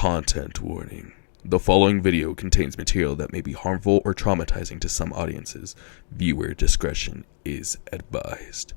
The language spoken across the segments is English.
Content warning. The following video contains material that may be harmful or traumatizing to some audiences. Viewer discretion is advised.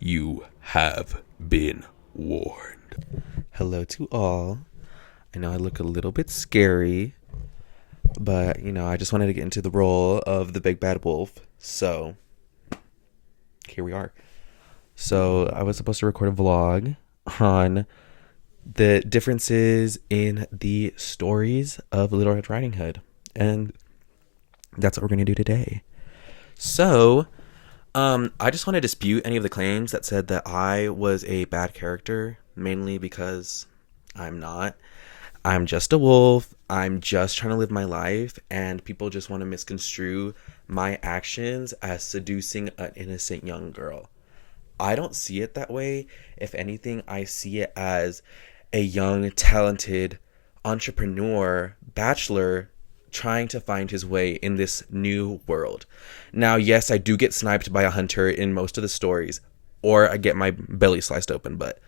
You have been warned. Hello to all. I know I look a little bit scary, but, I just wanted to get into the role of the big bad wolf. So, here we are. So, I was supposed to record a vlog on the differences in the stories of Little Red Riding Hood. And that's what we're going to do today. So, I just want to dispute any of the claims that said that I was a bad character, mainly because I'm not. I'm just a wolf. I'm just trying to live my life, and people just want to misconstrue my actions as seducing an innocent young girl. I don't see it that way. If anything, I see it as a young, talented entrepreneur, bachelor, trying to find his way in this new world. Now, yes, I do get sniped by a hunter in most of the stories, or I get my belly sliced open, but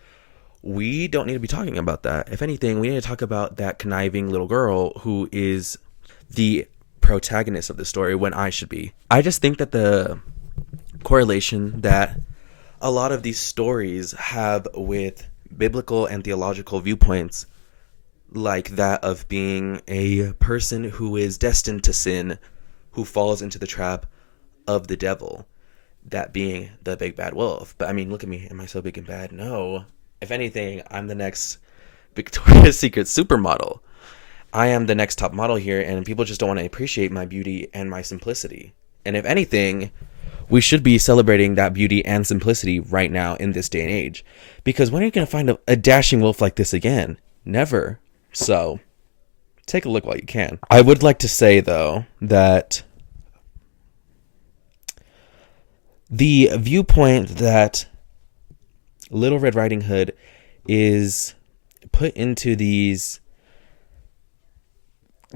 we don't need to be talking about that. If anything, we need to talk about that conniving little girl who is the protagonist of the story when I should be. I just think that the correlation that a lot of these stories have with biblical and theological viewpoints, like that of being a person who is destined to sin, who falls into the trap of the devil, that being the big bad wolf. But I mean, look at me. Am I so big and bad? No. If anything, I'm the next Victoria's Secret supermodel. I am the next top model here, and people just don't want to appreciate my beauty and my simplicity. And if anything, we should be celebrating that beauty and simplicity right now in this day and age. Because when are you going to find a dashing wolf like this again? Never. So, take a look while you can. I would like to say, though, that the viewpoint that Little Red Riding Hood is put into these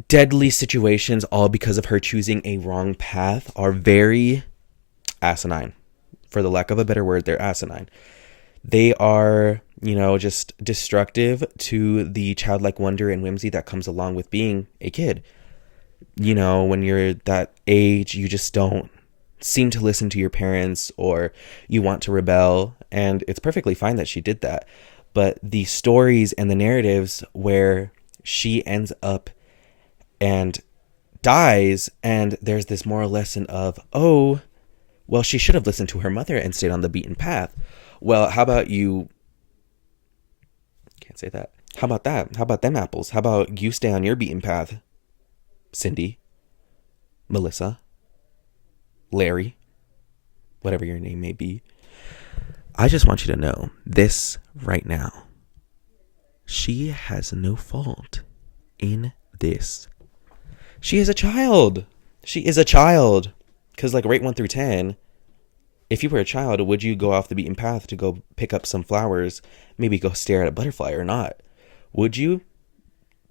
deadly situations all because of her choosing a wrong path are very asinine. For the lack of a better word, they're asinine. They are, just destructive to the childlike wonder and whimsy that comes along with being a kid. When you're that age, you just don't seem to listen to your parents, or you want to rebel, and it's perfectly fine that she did that. But the stories and the narratives where she ends up and dies, and there's this moral lesson of, oh, well, she should have listened to her mother and stayed on the beaten path. Well, how about you? Can't say that. How about that? How about them apples? How about you stay on your beaten path, Cindy, Melissa, Larry, whatever your name may be. I just want you to know this right now. She has no fault in this. She is a child. She is a child. Because rate 1 through 10, if you were a child, would you go off the beaten path to go pick up some flowers, maybe go stare at a butterfly or not? Would you?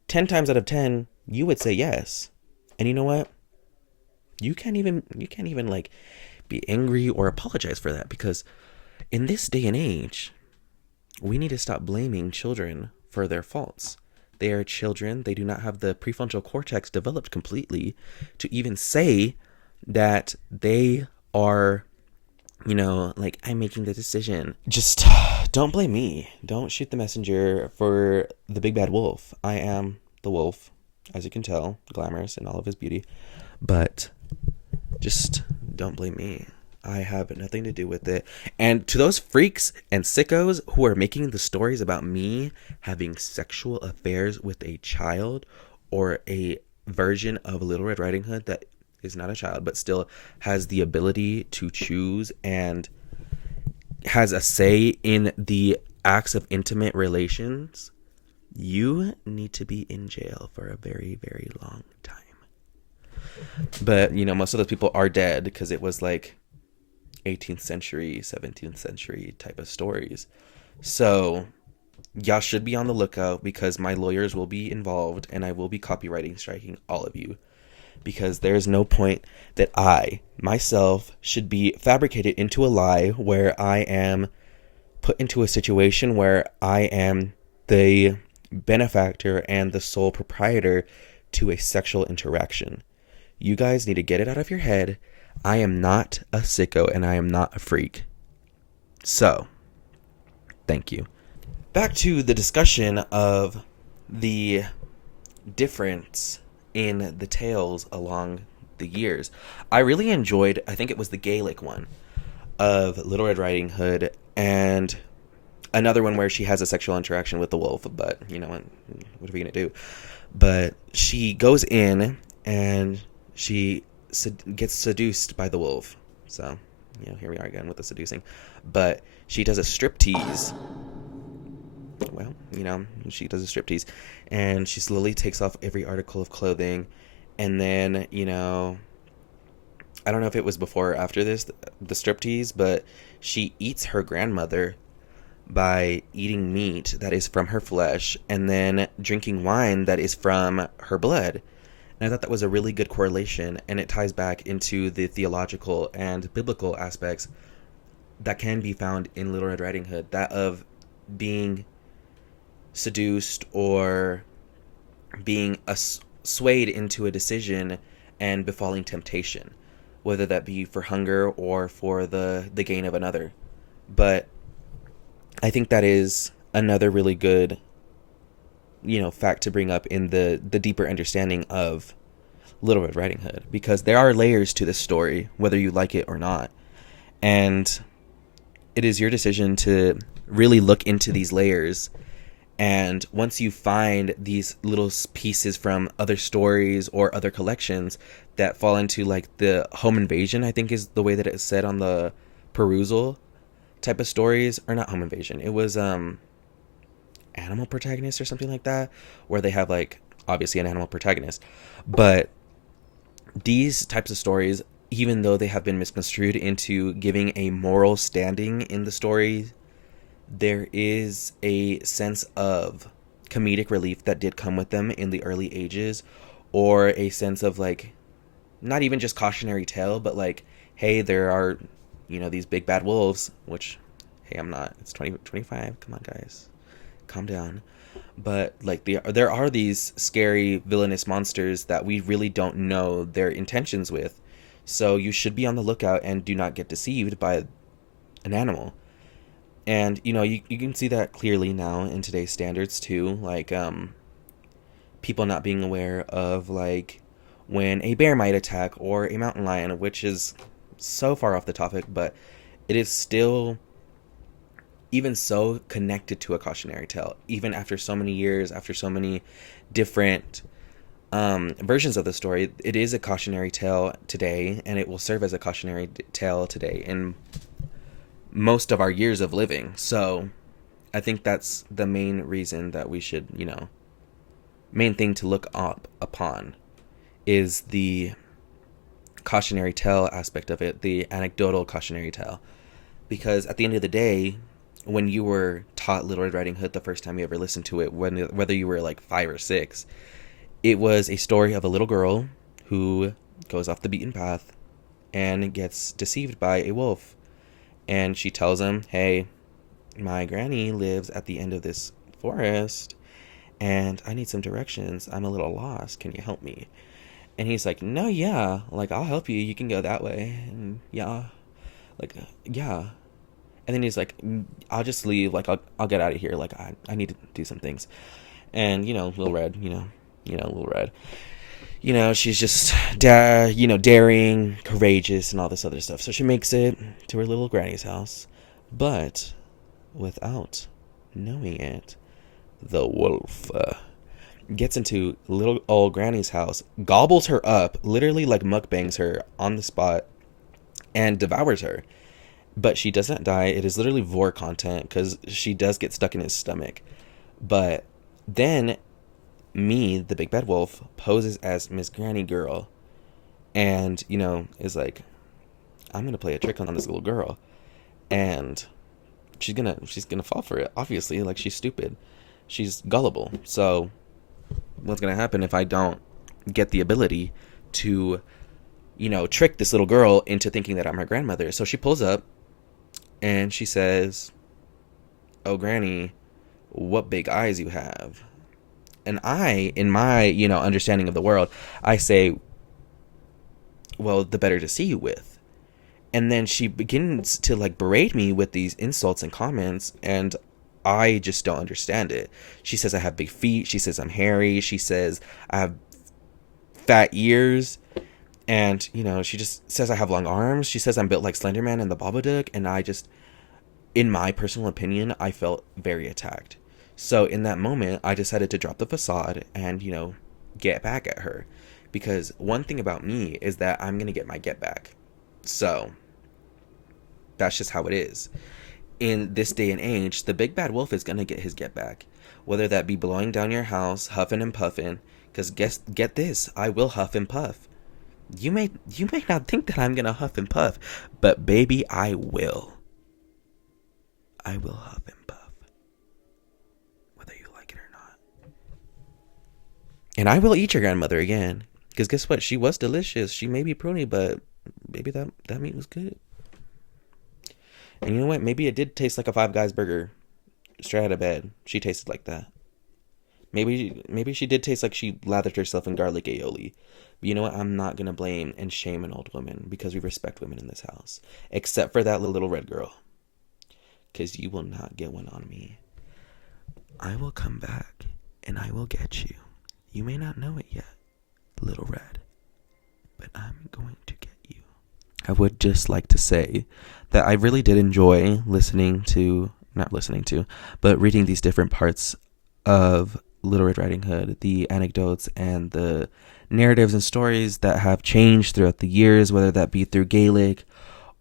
10 times out of 10, you would say yes. And you know what? You can't even be angry or apologize for that, because in this day and age, we need to stop blaming children for their faults. They are children. They do not have the prefrontal cortex developed completely to even say that they are, I'm making the decision. Just don't blame me. Don't shoot the messenger for the big bad wolf. I am the wolf, as you can tell, glamorous in all of his beauty. But just don't blame me. I have nothing to do with it. And to those freaks and sickos who are making the stories about me having sexual affairs with a child, or a version of Little Red Riding Hood that is not a child but still has the ability to choose and has a say in the acts of intimate relations, you need to be in jail for a very, very long time. But, most of those people are dead because it was 18th century, 17th century type of stories. So y'all should be on the lookout, because my lawyers will be involved and I will be copywriting striking all of you. Because there's no point that I, myself, should be fabricated into a lie where I am put into a situation where I am the benefactor and the sole proprietor to a sexual interaction. You guys need to get it out of your head. I am not a sicko and I am not a freak. So, thank you. Back to the discussion of the difference in the tales along the years. I really enjoyed, I think it was the Gaelic one of Little Red Riding Hood, and another one where she has a sexual interaction with the wolf, but you know, what are we going to do? But she goes in and she gets seduced by the wolf. So, you know, here we are again with the seducing. But she does a striptease. Well, you know, she does a striptease. And she slowly takes off every article of clothing. And then, you know, I don't know if it was before or after this, the striptease, but she eats her grandmother by eating meat that is from her flesh and then drinking wine that is from her blood. And I thought that was a really good correlation, and it ties back into the theological and biblical aspects that can be found in Little Red Riding Hood, that of being seduced or being swayed into a decision and befalling temptation, whether that be for hunger or for the gain of another. But I think that is another really good, you know, fact to bring up in the deeper understanding of Little Red Riding Hood, because there are layers to this story, whether you like it or not. And it is your decision to really look into these layers. And once you find these little pieces from other stories or other collections that fall into like the home invasion, I think is the way that it's said on the perusal type of stories, or not home invasion. It was animal protagonist or something like that, where they have like obviously an animal protagonist. But these types of stories, even though they have been misconstrued into giving a moral standing in the story, there is a sense of comedic relief that did come with them in the early ages, or a sense of like, not even just cautionary tale, but like, hey, there are, you know, these big bad wolves, which, hey, I'm not, it's 2025, come on guys, calm down. But like there are these scary villainous monsters that we really don't know their intentions with. So you should be on the lookout and do not get deceived by an animal. And, you know, you can see that clearly now in today's standards too. Like, people not being aware of like when a bear might attack or a mountain lion, which is so far off the topic, but it is still even so connected to a cautionary tale, even after so many years, after so many different versions of the story. It is a cautionary tale today, and it will serve as a cautionary tale today in most of our years of living. So I think that's the main reason that we should, you know, main thing to look up upon is the cautionary tale aspect of it, the anecdotal cautionary tale. Because at the end of the day, when you were taught Little Red Riding Hood the first time you ever listened to it, whether you were like 5 or 6, it was a story of a little girl who goes off the beaten path and gets deceived by a wolf. And she tells him, hey, my granny lives at the end of this forest and I need some directions. I'm a little lost. Can you help me? And he's like, no, yeah, like, I'll help you. You can go that way. And yeah, like, yeah. And then he's like, I'll just leave. Like, I'll get out of here. Like, I need to do some things. And, you know, Little Red, you know, Little Red, you know, she's just, daring, courageous, and all this other stuff. So she makes it to her little granny's house. But without knowing it, the wolf gets into little old granny's house, gobbles her up, literally like mukbangs her on the spot, and devours her. But she does not die. It is literally vor content because she does get stuck in his stomach. But then me, the big bad wolf, poses as Miss Granny Girl and, you know, is like, I'm going to play a trick on this little girl. And she's gonna fall for it, obviously. Like, she's stupid. She's gullible. So what's going to happen if I don't get the ability to, you know, trick this little girl into thinking that I'm her grandmother? So she pulls up and she says, oh, Granny, what big eyes you have. And I, in my, understanding of the world, I say, well, the better to see you with. And then she begins to like berate me with these insults and comments, and I just don't understand it. She says I have big feet. She says I'm hairy. She says I have fat ears. And, she just says I have long arms. She says I'm built like Slenderman and the Babadook. And I just, in my personal opinion, I felt very attacked. So in that moment, I decided to drop the facade and, get back at her. Because one thing about me is that I'm going to get my get back. So that's just how it is. In this day and age, the big bad wolf is going to get his get back. Whether that be blowing down your house, huffing and puffing. Because get this, I will huff and puff. You may not think that I'm going to huff and puff, but baby, I will. I will huff and puff. Whether you like it or not. And I will eat your grandmother again. Because guess what? She was delicious. She may be pruny, but baby, that meat was good. And you know what? Maybe it did taste like a Five Guys burger straight out of bed. She tasted like that. Maybe she did taste like she lathered herself in garlic aioli. But you know what? I'm not going to blame and shame an old woman because we respect women in this house. Except for that little red girl. Because you will not get one on me. I will come back and I will get you. You may not know it yet, Little Red. But I'm going to get you. I would just like to say that I really did enjoy reading these different parts of Little Red Riding Hood, the anecdotes and the narratives and stories that have changed throughout the years, whether that be through Gaelic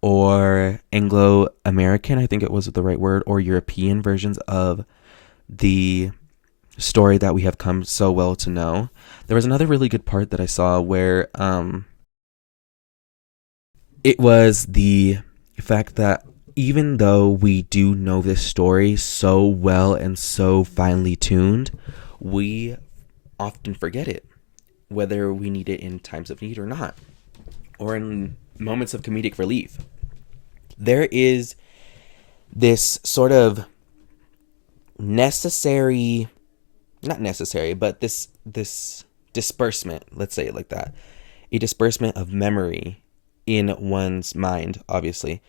or Anglo-American, I think it was the right word, or European versions of the story that we have come so well to know. There was another really good part that I saw where it was the fact that even though we do know this story so well and so finely tuned, we often forget it, whether we need it in times of need or not, or in moments of comedic relief. There is this sort of not necessary, but this disbursement, let's say it like that, a disbursement of memory in one's mind, obviously.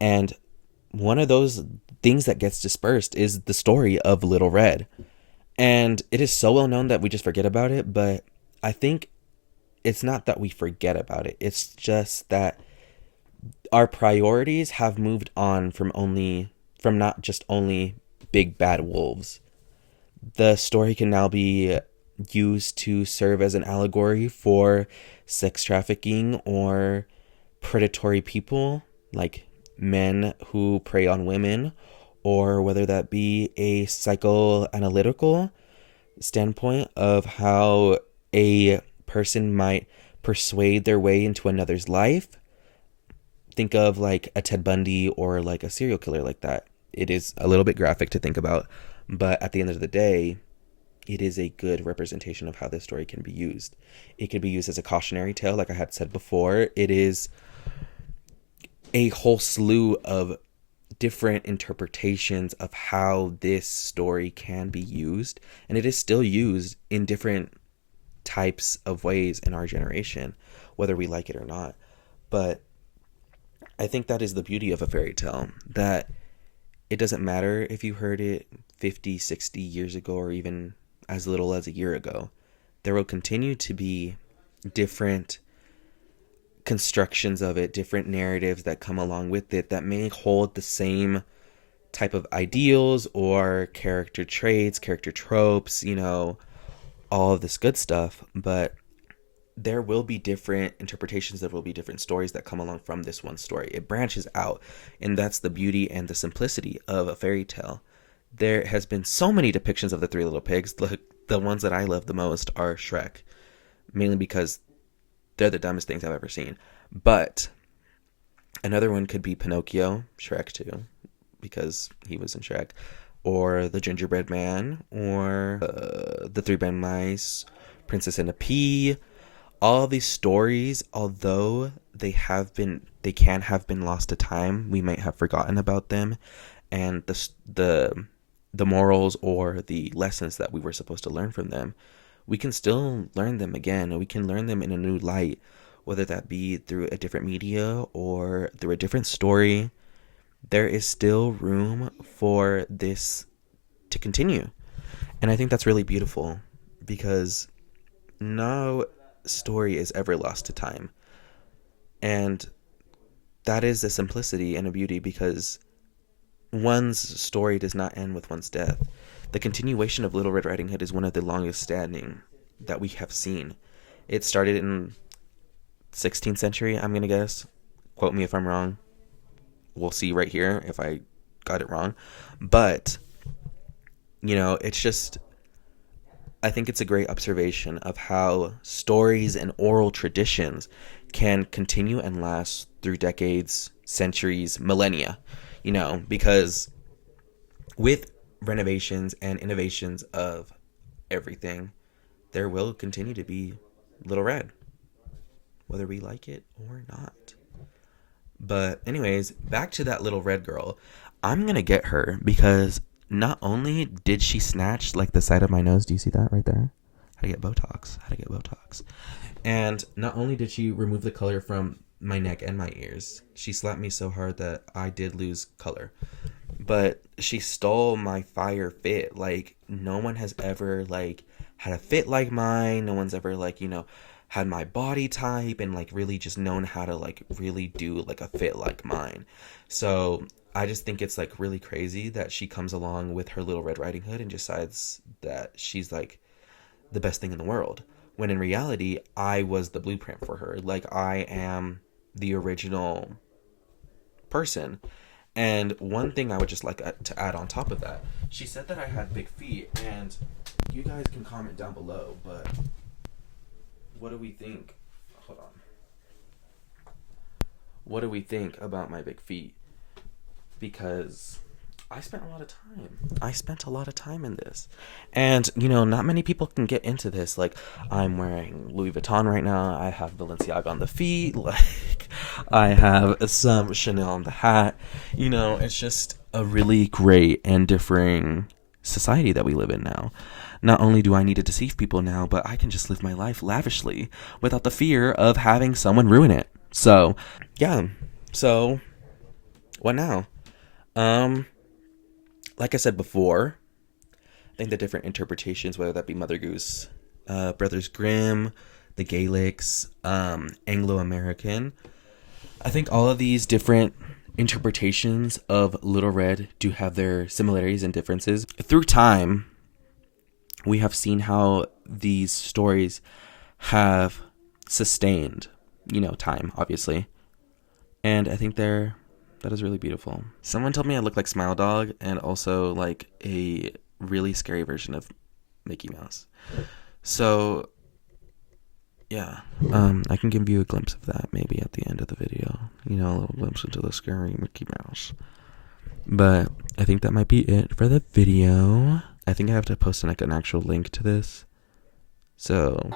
And one of those things that gets dispersed is the story of Little Red. And it is so well known that we just forget about it, but I think it's not that we forget about it. It's just that our priorities have moved on from not just only big bad wolves. The story can now be used to serve as an allegory for sex trafficking or predatory people, like men who prey on women, or whether that be a psychoanalytical standpoint of how a person might persuade their way into another's life. Think of like a Ted Bundy or like a serial killer like that. It is a little bit graphic to think about, but at the end of the day, it is a good representation of how this story can be used. It can be used as a cautionary tale, like I had said before. It is a whole slew of different interpretations of how this story can be used, and it is still used in different types of ways in our generation, whether we like it or not. But I think that is the beauty of a fairy tale, that it doesn't matter if you heard it 50, 60 years ago, or even as little as a year ago. There will continue to be different constructions of it, different narratives that come along with it that may hold the same type of ideals or character traits, character tropes, all of this good stuff. But there will be different interpretations, there will be different stories that come along from this one story. It branches out, and that's the beauty and the simplicity of a fairy tale. There has been so many depictions of the Three Little Pigs. The ones that I love the most are Shrek, mainly because they're the dumbest things I've ever seen. But another one could be Pinocchio, Shrek too, because he was in Shrek, or the Gingerbread Man, or the Three Blind Mice, Princess and a Pea. All these stories, although they can have been lost to time, we might have forgotten about them, and the the morals or the lessons that we were supposed to learn from them, we can still learn them again, and we can learn them in a new light, whether that be through a different media or through a different story. There is still room for this to continue. And I think that's really beautiful, because no story is ever lost to time. And that is a simplicity and a beauty, because one's story does not end with one's death. The continuation of Little Red Riding Hood is one of the longest standing that we have seen. It started in 16th century, I'm going to guess. Quote me if I'm wrong. We'll see right here if I got it wrong. But, it's just, I think it's a great observation of how stories and oral traditions can continue and last through decades, centuries, millennia, because with renovations and innovations of everything, there will continue to be Little Red, whether we like it or not. But anyways, back to that little red girl. I'm going to get her because not only did she snatch like the side of my nose. Do you see that right there? How to get Botox. And not only did she remove the color from my neck and my ears, she slapped me so hard that I did lose color. But she stole my fire fit. Like, no one has ever like had a fit like mine. No one's ever like, had my body type and like really just known how to like really do like a fit like mine. So I just think it's like really crazy that she comes along with her Little Red Riding Hood and decides that she's like the best thing in the world, when in reality I was the blueprint for her. Like, I am the original person. And one thing I would just like to add on top of that, she said that I had big feet, and you guys can comment down below, but what do we think? Hold on. What do we think about my big feet? Because I spent a lot of time in this. And, not many people can get into this. Like, I'm wearing Louis Vuitton right now. I have Balenciaga on the feet. Like, I have some Chanel on the hat. It's just a really great and differing society that we live in now. Not only do I need to deceive people now, but I can just live my life lavishly without the fear of having someone ruin it. So, yeah. So, what now? Like I said before, I think the different interpretations, whether that be Mother Goose, Brothers Grimm, the Gaelics, Anglo-American, I think all of these different interpretations of Little Red do have their similarities and differences. Through time, we have seen how these stories have sustained, time, obviously. And I think that is really beautiful. Someone told me I look like Smile Dog, and also like a really scary version of Mickey Mouse. So, yeah, I can give you a glimpse of that maybe at the end of the video. A little glimpse into the scary Mickey Mouse. But I think that might be it for the video. I think I have to post an actual link to this. So